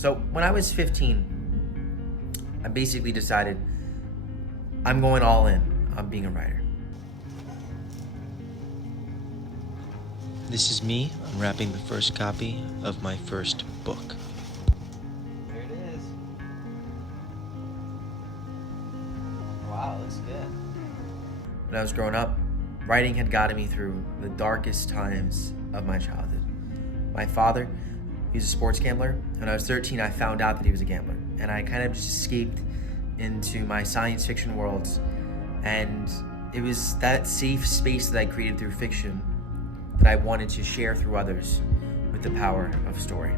So when I was 15, I basically decided I'm going all in on being a writer. This is me unwrapping the first copy of my first book. There it is. Wow, looks good. When I was growing up, writing had gotten me through the darkest times of my childhood. My father, he was a sports gambler. When I was 13, I found out that he was a gambler. And I kind of just escaped into my science fiction worlds. And it was that safe space that I created through fiction that I wanted to share through others with the power of story.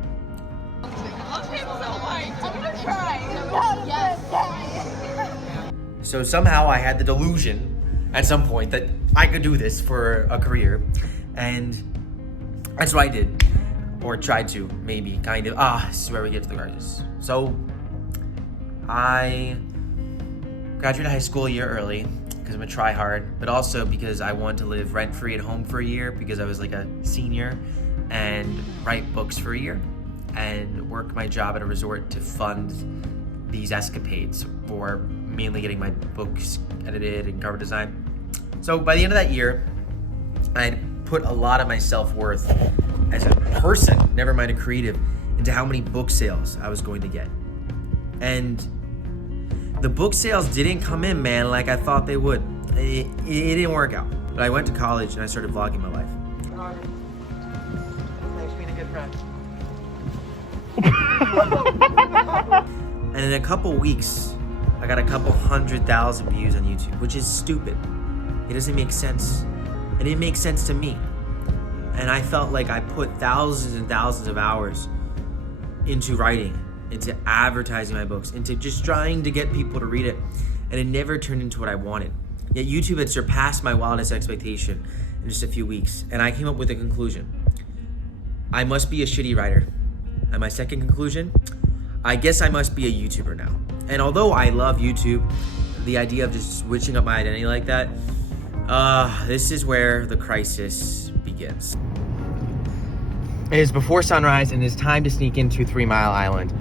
So somehow I had the delusion at some point that I could do this for a career, and that's what I did, or tried to, maybe, kind of. This is where we get to the crisis. So I graduated high school a year early because I'm a try-hard, but also because I wanted to live rent-free at home for a year because I was like a senior, and write books for a year and work my job at a resort to fund these escapades for mainly getting my books edited and cover design. So by the end of that year, I had put a lot of my self-worth as a person, never mind a creative, into how many book sales I was going to get. And the book sales didn't come in, man, like I thought they would. It didn't work out. But I went to college and I started vlogging my life. Thanks for being a good friend. And in a couple weeks, I got a couple 100,000 views on YouTube, which is stupid. It doesn't make sense. It didn't make sense to me. And I felt like I put thousands and thousands of hours into writing, into advertising my books, into just trying to get people to read it, and it never turned into what I wanted. Yet YouTube had surpassed my wildest expectation in just a few weeks, and I came up with a conclusion. I must be a shitty writer. And my second conclusion, I guess I must be a YouTuber now. And although I love YouTube, the idea of just switching up my identity like that, this is where the crisis begins. It is before sunrise and it is time to sneak into 3 Mile Island,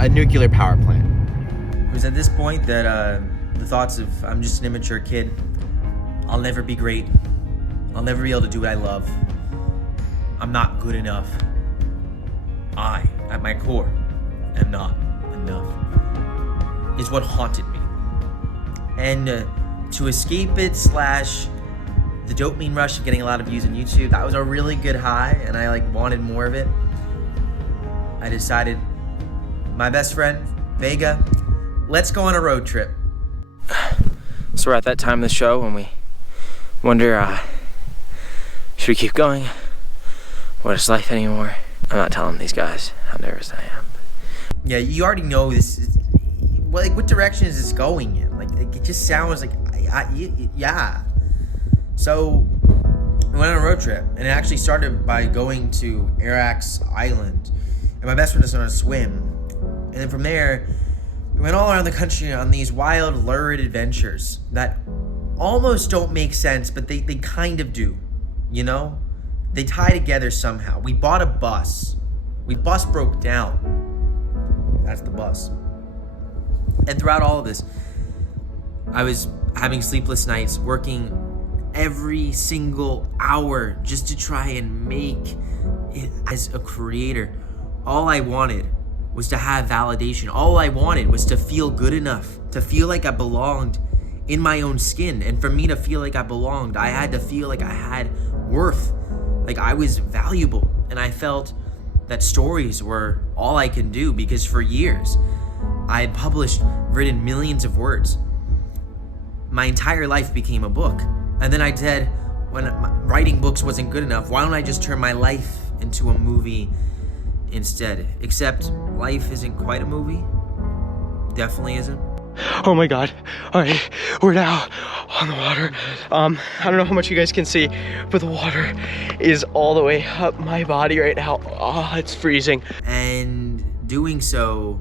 a nuclear power plant. It was at this point that the thoughts of, I'm just an immature kid, I'll never be great, I'll never be able to do what I love, I'm not good enough. I, at my core, am not enough, is what haunted me. And to escape it / the dopamine rush of getting a lot of views on YouTube, that was a really good high, and I wanted more of it. I decided, my best friend, Vega, let's go on a road trip. So we're at that time of the show when we wonder, should we keep going? What is life anymore? I'm not telling these guys how nervous I am. Yeah, you already know this is, what direction is this going in? It just sounds like, yeah. So we went on a road trip, and it actually started by going to FREAKZ Island, and my best friend was on a swim. And then from there, we went all around the country on these wild, lurid adventures that almost don't make sense, but they kind of do, you know? They tie together somehow. We bought a bus. The bus broke down. That's the bus. And throughout all of this, I was having sleepless nights, working every single hour just to try and make it as a creator. All I wanted was to have validation. All I wanted was to feel good enough, to feel like I belonged in my own skin. And for me to feel like I belonged, I had to feel like I had worth, like I was valuable. And I felt that stories were all I can do, because for years I had written millions of words. My entire life became a book. And then I said, when writing books wasn't good enough, why don't I just turn my life into a movie instead? Except life isn't quite a movie. Definitely isn't. Oh my God. All right, we're now on the water. I don't know how much you guys can see, but the water is all the way up my body right now. Oh, it's freezing. And doing so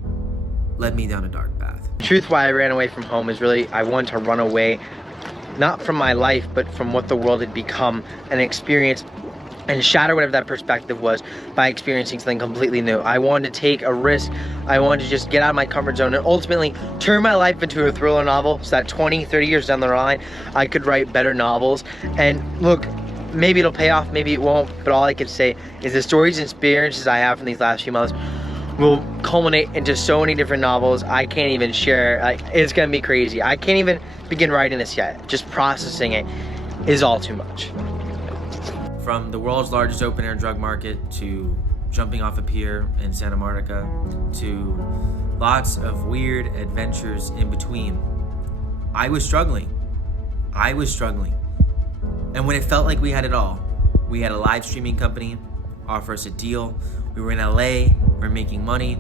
led me down a dark path. Truth, why I ran away from home is really, I wanted to run away, not from my life, but from what the world had become, and experience and shatter whatever that perspective was by experiencing something completely new. I wanted to take a risk. I wanted to just get out of my comfort zone and ultimately turn my life into a thriller novel so that 20, 30 years down the line, I could write better novels. And look, maybe it'll pay off, maybe it won't, but all I can say is the stories and experiences I have from these last few months will culminate into so many different novels I can't even share. Like, it's gonna be crazy. I can't even begin writing this yet. Just processing it is all too much. From the world's largest open air drug market to jumping off a pier in Santa Monica to lots of weird adventures in between, I was struggling. And when it felt like we had it all, we had a live streaming company offer us a deal. We were in LA, we were making money.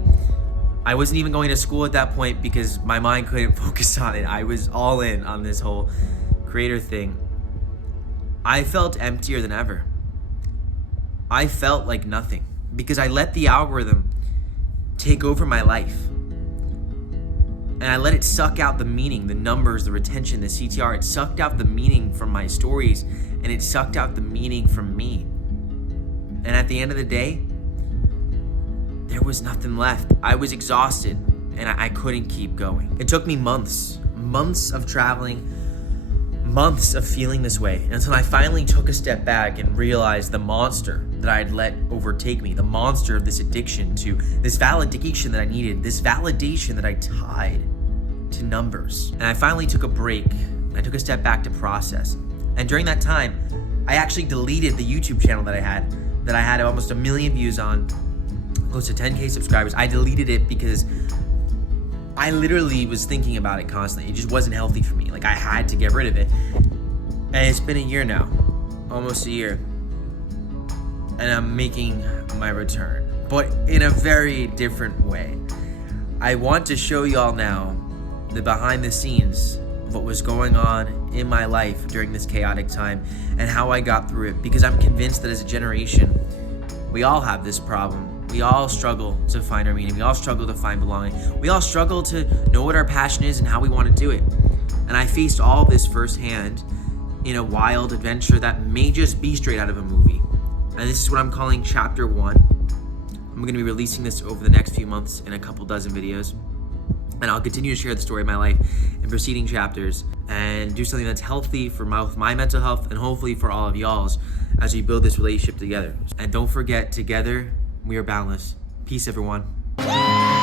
I wasn't even going to school at that point because my mind couldn't focus on it. I was all in on this whole creator thing. I felt emptier than ever. I felt like nothing because I let the algorithm take over my life. And I let it suck out the meaning, the numbers, the retention, the CTR. It sucked out the meaning from my stories, and it sucked out the meaning from me. And at the end of the day, there was nothing left. I was exhausted, and I couldn't keep going. It took me months of traveling, months of feeling this way, until I finally took a step back and realized the monster that I had let overtake me, the monster of this addiction to this validation that I needed, this validation that I tied to numbers. And I finally took a break. I took a step back to process. And during that time, I actually deleted the YouTube channel that I had almost 1 million views on, close to 10K subscribers. I deleted it because I literally was thinking about it constantly. It just wasn't healthy for me. Like, I had to get rid of it. And it's been a year now, almost a year. And I'm making my return, but in a very different way. I want to show y'all now the behind the scenes of what was going on in my life during this chaotic time and how I got through it, because I'm convinced that as a generation, we all have this problem. We all struggle to find our meaning. We all struggle to find belonging. We all struggle to know what our passion is and how we want to do it. And I faced all this firsthand in a wild adventure that may just be straight out of a movie. And this is what I'm calling Chapter 1. I'm going to be releasing this over the next few months in a couple dozen videos. And I'll continue to share the story of my life in preceding chapters and do something that's healthy for my mental health and hopefully for all of y'all's as we build this relationship together. And don't forget, together, we are boundless. Peace, everyone. Back